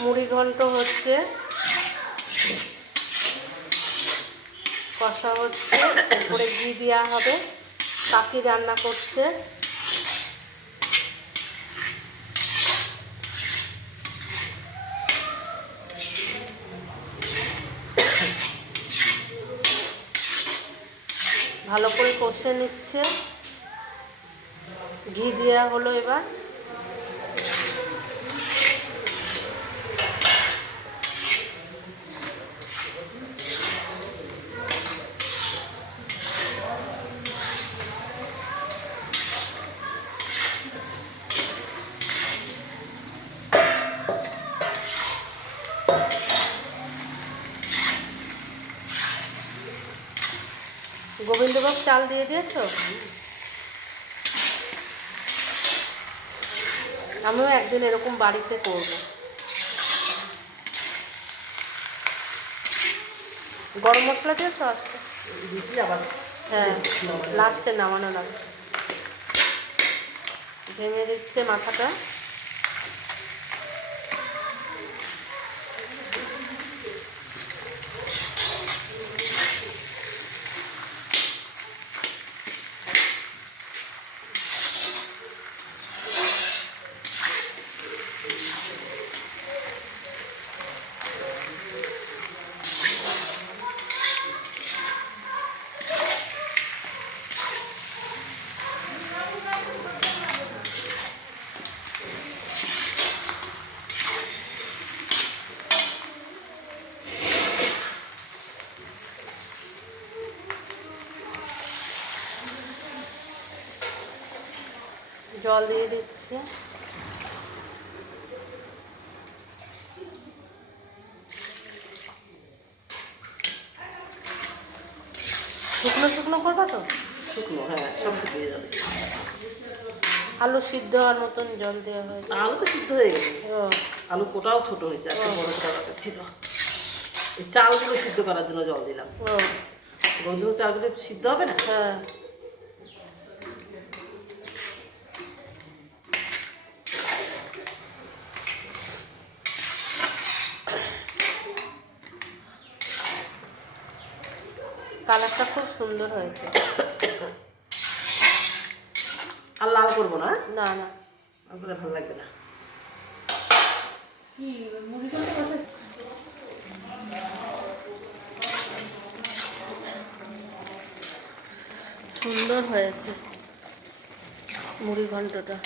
মুড়ি ঘন্ট হচ্ছে। কষা হচ্ছে এরপরে ঘি দেওয়া হবে। কাকি রান্না করছে। ভালো করে কষে নিচ্ছে। ঘি দেওয়া হলো এবার। গোবিন্দভোগ চাল দিয়ে দিয়েছ? আমিও একদিন এরকম বাড়িতে করব। গরম মশলা দিয়েছ আজকে? হ্যাঁ লাস্টে নামানো লাগে ভেঙে দিচ্ছে মাথাটা। জল দিয়ে দিচ্ছে। শুকনো শুকনো করবা তো? শুকনো হ্যাঁ সব শুকিয়ে যাবে। আলু সিদ্ধ হওয়ার মতন জল দেওয়া হয়েছে আলু তো সিদ্ধ হয়ে গেছে। আলু কোটাও ছোট হয়েছে আর বড় কোটা দরকার ছিল। এই চালগুলো সিদ্ধ করার জন্য জল দিলাম। বন্ধু চালগুলো সিদ্ধ হবে না? হ্যাঁ। কালারটা খুব সুন্দর হয়েছে। আর লাল করব না? না না। করলে ভালো লাগবে না? সুন্দর হয়েছে মুড়ি ঘন্টটা।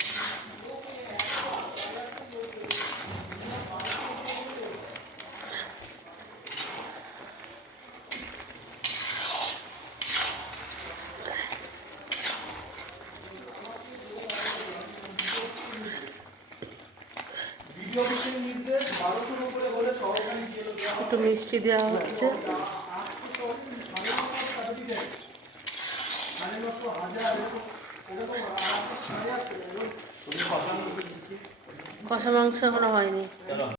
একটু মিষ্টি দেওয়া হচ্ছে। কষা মাংস এখনও হয়নি।